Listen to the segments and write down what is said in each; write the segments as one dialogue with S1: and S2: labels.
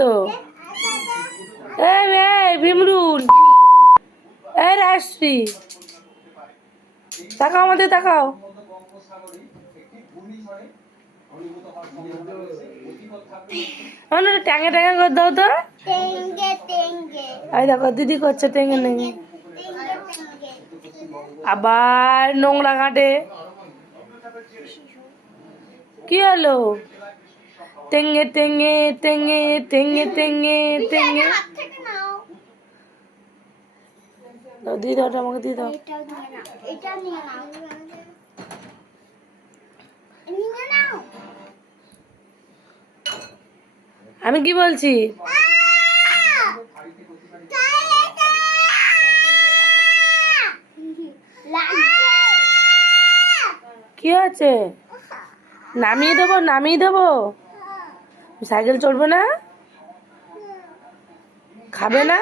S1: তো এই এই ভীমরুল এই তাকাও আমাদের তাকাও। আমার ট্যাঙে ট্যাঙে করে দাও তো। এই দেখো দিদি করছে টেঙে নেই। আবার নোংরা ঘাটে। কি হলো? টেঙ্গে টেঙ্গে টেঙ্গে টেঙ্গে টেঙ্গে টেঙ্গে দিয়ে দাও আমাকে দিয়ে দাও। আমি কি বলছি? কি আছে? নামিয়ে দেবো নামিয়ে দেবো সাইকেল চড়বে না খাবে না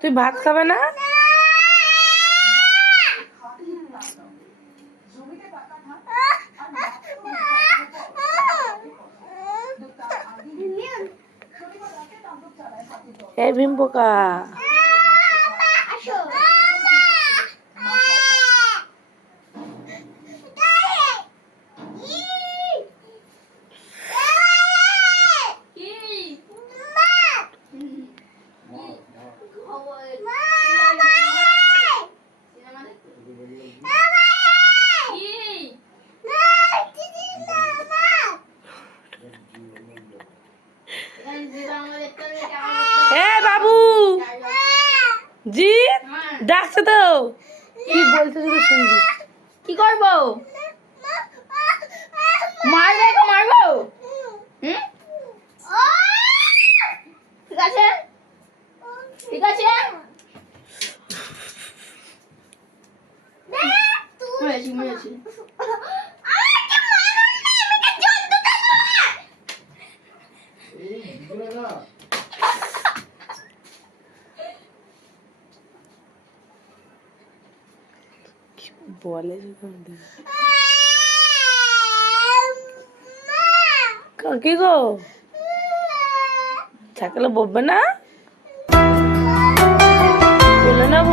S1: তুই ভাত খাবে না এই ভীম পোকা এ বাবু। জি ডাকছে তো। কি বলতে যদি শুনবি।
S2: কি করব? মারবে তো মারবো। হুম? ঠিক আছে? ঠিক আছে? মেরেছি মেরেছি।
S1: বলে কি গো? সাইকেলে বলবে না? বলে নেব?